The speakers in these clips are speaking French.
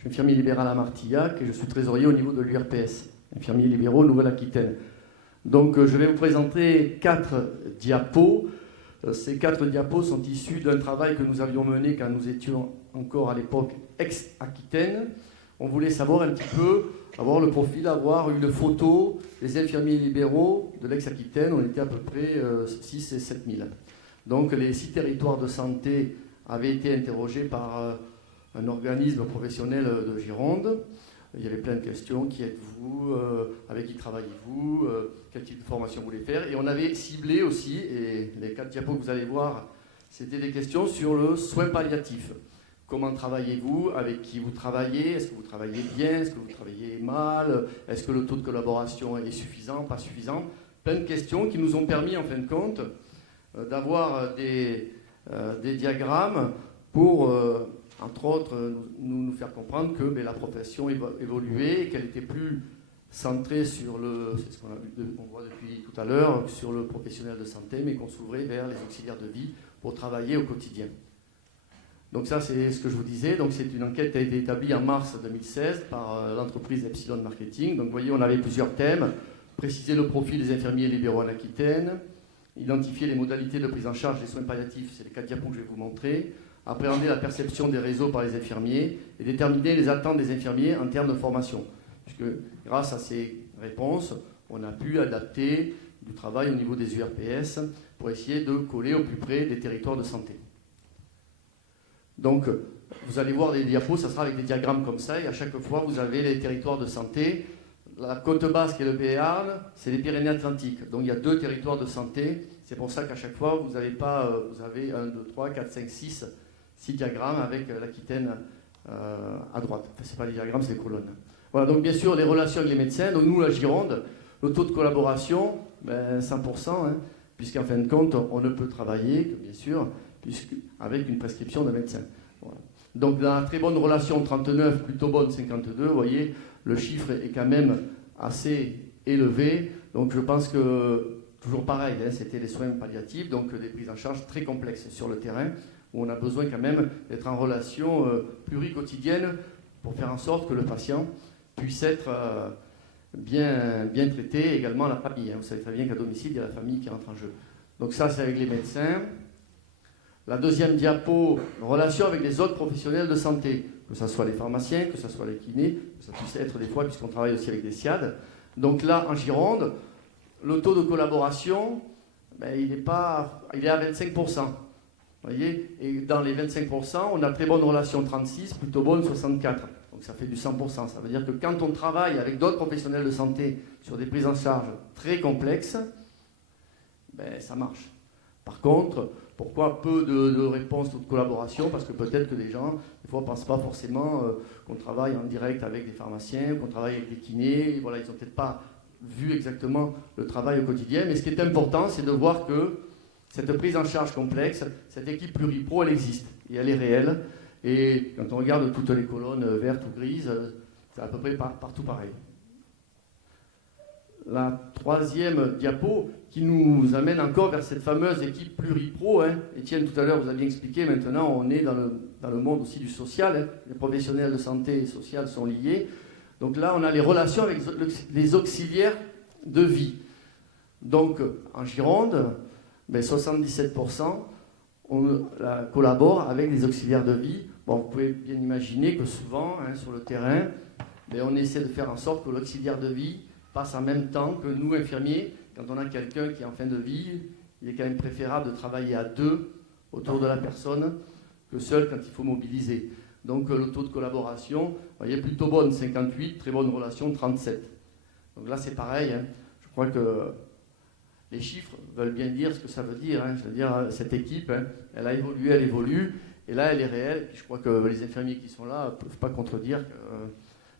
Je suis infirmier libéral à Martillac et je suis trésorier au niveau de l'URPS, infirmiers libéraux Nouvelle-Aquitaine. Donc je vais vous présenter 4 diapos. Ces 4 diapos sont issus d'un travail que nous avions mené quand nous étions encore à l'époque ex-Aquitaine. On voulait savoir un petit peu, avoir le profil, avoir une photo des infirmiers libéraux de l'ex-Aquitaine. On était à peu près 6 et 7 000. Donc les 6 territoires de santé avaient été interrogés par un organisme professionnel de Gironde. Il y avait plein de questions. Qui êtes-vous? Avec qui travaillez-vous? Quel type de formation vous voulez faire? Et on avait ciblé aussi, et les 4 diapos que vous allez voir, c'était des questions sur le soin palliatif. Comment travaillez-vous? Avec qui vous travaillez? Est-ce que vous travaillez bien? Est-ce que vous travaillez mal? Est-ce que le taux de collaboration est suffisant? Pas suffisant? Plein de questions qui nous ont permis, en fin de compte, d'avoir des diagrammes pour, entre autres, nous faire comprendre que la profession évoluait et qu'elle était plus centrée sur c'est ce qu'on voit depuis tout à l'heure, sur le professionnel de santé, mais qu'on s'ouvrait vers les auxiliaires de vie pour travailler au quotidien. Donc ça, c'est ce que je vous disais. Donc c'est une enquête qui a été établie en mars 2016 par l'entreprise Epsilon Marketing. Donc vous voyez, on avait plusieurs thèmes. Préciser le profil des infirmiers libéraux en Aquitaine, identifier les modalités de prise en charge des soins palliatifs, c'est les 4 diapos que je vais vous montrer, appréhender la perception des réseaux par les infirmiers et déterminer les attentes des infirmiers en termes de formation. Puisque grâce à ces réponses, on a pu adapter du travail au niveau des URPS pour essayer de coller au plus près des territoires de santé. Donc, vous allez voir des diapos, ça sera avec des diagrammes comme ça, et à chaque fois, vous avez les territoires de santé. La côte basque et le Béarn, c'est les Pyrénées-Atlantiques. Donc, il y a 2 territoires de santé. C'est pour ça qu'à chaque fois, vous avez 1, 2, 3, 4, 5, 6 diagrammes avec l'Aquitaine à droite. Enfin, ce n'est pas les diagrammes, c'est les colonnes. Voilà, donc bien sûr, les relations avec les médecins. Donc, nous, la Gironde, le taux de collaboration, 100%, hein, puisqu'en fin de compte, on ne peut travailler que, bien sûr, avec une prescription de médecin. Voilà. Donc, dans la très bonne relation 39, plutôt bonne 52, vous voyez, le chiffre est quand même assez élevé. Donc, je pense que, toujours pareil, hein, c'était les soins palliatifs, donc des prises en charge très complexes sur le terrain, où on a besoin quand même d'être en relation pluriquotidienne pour faire en sorte que le patient puisse être bien traité, également la famille. Hein. Vous savez très bien qu'à domicile, il y a la famille qui entre en jeu. Donc ça, c'est avec les médecins. La deuxième diapo, relation avec les autres professionnels de santé, que ce soit les pharmaciens, que ce soit les kinés, que ça puisse être des fois, puisqu'on travaille aussi avec des SIAD. Donc là, en Gironde, le taux de collaboration, il est à 25%. Vous voyez, et dans les 25%, on a très bonne relation 36, plutôt bonne 64. Donc ça fait du 100%. Ça veut dire que quand on travaille avec d'autres professionnels de santé sur des prises en charge très complexes, ça marche. Par contre, pourquoi peu de réponses ou de collaboration? Parce que peut-être que les gens, des fois, ne pensent pas forcément qu'on travaille en direct avec des pharmaciens, qu'on travaille avec des kinés. Voilà, ils n'ont peut-être pas vu exactement le travail au quotidien. Mais ce qui est important, c'est de voir que cette prise en charge complexe, cette équipe pluripro, elle existe et elle est réelle. Et quand on regarde toutes les colonnes vertes ou grises, c'est à peu près partout pareil. La troisième diapo qui nous amène encore vers cette fameuse équipe pluripro. Hein. Étienne, tout à l'heure, vous aviez expliqué, maintenant on est dans le monde aussi du social. Hein. Les professionnels de santé et social sont liés. Donc là, on a les relations avec les auxiliaires de vie. Donc en Gironde, 77% collaborent avec les auxiliaires de vie. Bon, vous pouvez bien imaginer que souvent, hein, sur le terrain, on essaie de faire en sorte que l'auxiliaire de vie passe en même temps que nous, infirmiers. Quand on a quelqu'un qui est en fin de vie, il est quand même préférable de travailler à 2 autour de la personne que seul quand il faut mobiliser. Donc le taux de collaboration, vous voyez, plutôt bonne 58, très bonne relation 37. Donc là c'est pareil, hein. Je crois que les chiffres veulent bien dire ce que ça veut dire. Hein. Je veux dire, cette équipe, hein, elle a évolué, elle évolue, et là elle est réelle. Et je crois que les infirmiers qui sont là ne peuvent pas contredire que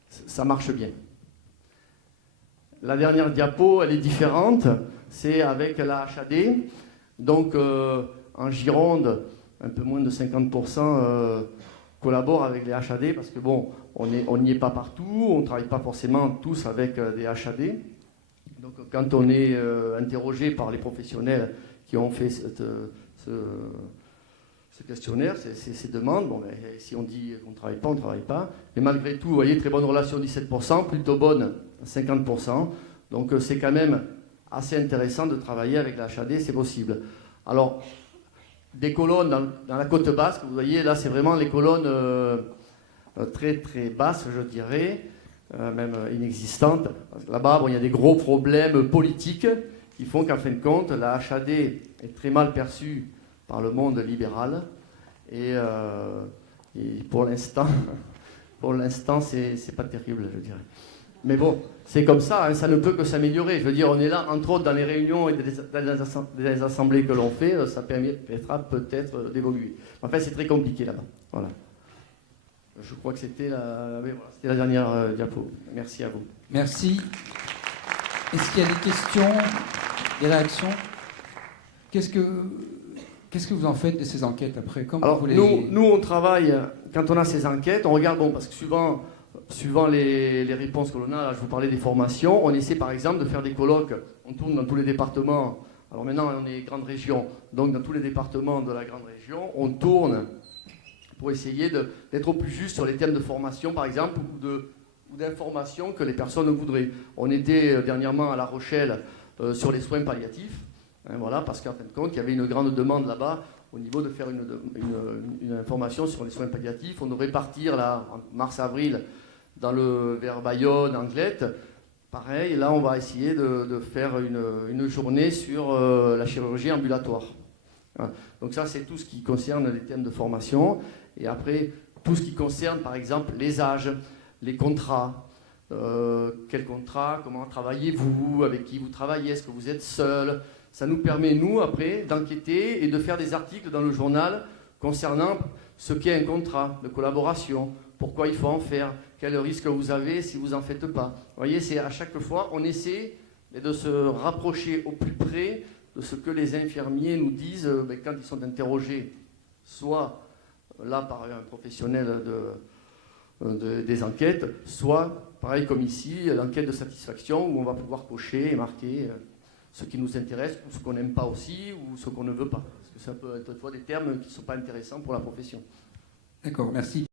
ça marche bien. La dernière diapo, elle est différente, c'est avec la HAD. Donc en Gironde, un peu moins de 50% collaborent avec les HAD parce que bon, on n'y est pas partout, on ne travaille pas forcément tous avec des HAD. Donc quand on est interrogé par les professionnels qui ont fait ce ce questionnaire, ces demandes. Bon, ben, si on dit qu'on ne travaille pas, on ne travaille pas. Mais malgré tout, vous voyez, très bonne relation 17%, plutôt bonne 50%. Donc c'est quand même assez intéressant de travailler avec la HAD, c'est possible. Alors, des colonnes dans la côte basque, vous voyez, là c'est vraiment les colonnes très très basses, je dirais, même inexistantes. Là-bas, bon, il y a des gros problèmes politiques qui font qu'en fin de compte, la HAD est très mal perçue par le monde libéral. Et pour l'instant, c'est pas terrible, je dirais. Mais bon, c'est comme ça, hein, ça ne peut que s'améliorer. Je veux dire, on est là, entre autres, dans les réunions et dans les assemblées que l'on fait, ça permettra peut-être d'évoluer. Enfin, c'est très compliqué là-bas. Voilà. Je crois que c'était la dernière diapo. Merci à vous. Merci. Est-ce qu'il y a des questions, des réactions? Qu'est-ce que vous en faites de ces enquêtes après? Alors, nous, on travaille, quand on a ces enquêtes, on regarde, bon, parce que suivant les réponses que l'on a, là, je vous parlais des formations, on essaie par exemple de faire des colloques, on tourne dans tous les départements, alors maintenant on est grande région, donc dans tous les départements de la grande région, on tourne pour essayer d'être au plus juste sur les thèmes de formation par exemple, ou d'information que les personnes voudraient. On était dernièrement à La Rochelle sur les soins palliatifs, hein, voilà, parce qu'en fin de compte, il y avait une grande demande là-bas au niveau de faire une information sur les soins palliatifs. On devrait partir là, en mars-avril, vers Bayonne, Anglet. Pareil, là, on va essayer de faire une journée sur la chirurgie ambulatoire. Voilà. Donc ça, c'est tout ce qui concerne les thèmes de formation. Et après, tout ce qui concerne, par exemple, les âges, les contrats. Quel contrat, comment travaillez-vous, avec qui vous travaillez, est-ce que vous êtes seul? Ça nous permet, nous, après, d'enquêter et de faire des articles dans le journal concernant ce qu'est un contrat de collaboration, pourquoi il faut en faire, quel risque vous avez si vous n'en faites pas. Vous voyez, c'est à chaque fois, on essaie de se rapprocher au plus près de ce que les infirmiers nous disent quand ils sont interrogés, soit là par un professionnel des enquêtes, soit, pareil comme ici, l'enquête de satisfaction où on va pouvoir cocher et marquer ce qui nous intéresse, ou ce qu'on n'aime pas aussi, ou ce qu'on ne veut pas. Parce que ça peut être des termes qui ne sont pas intéressants pour la profession. D'accord, merci.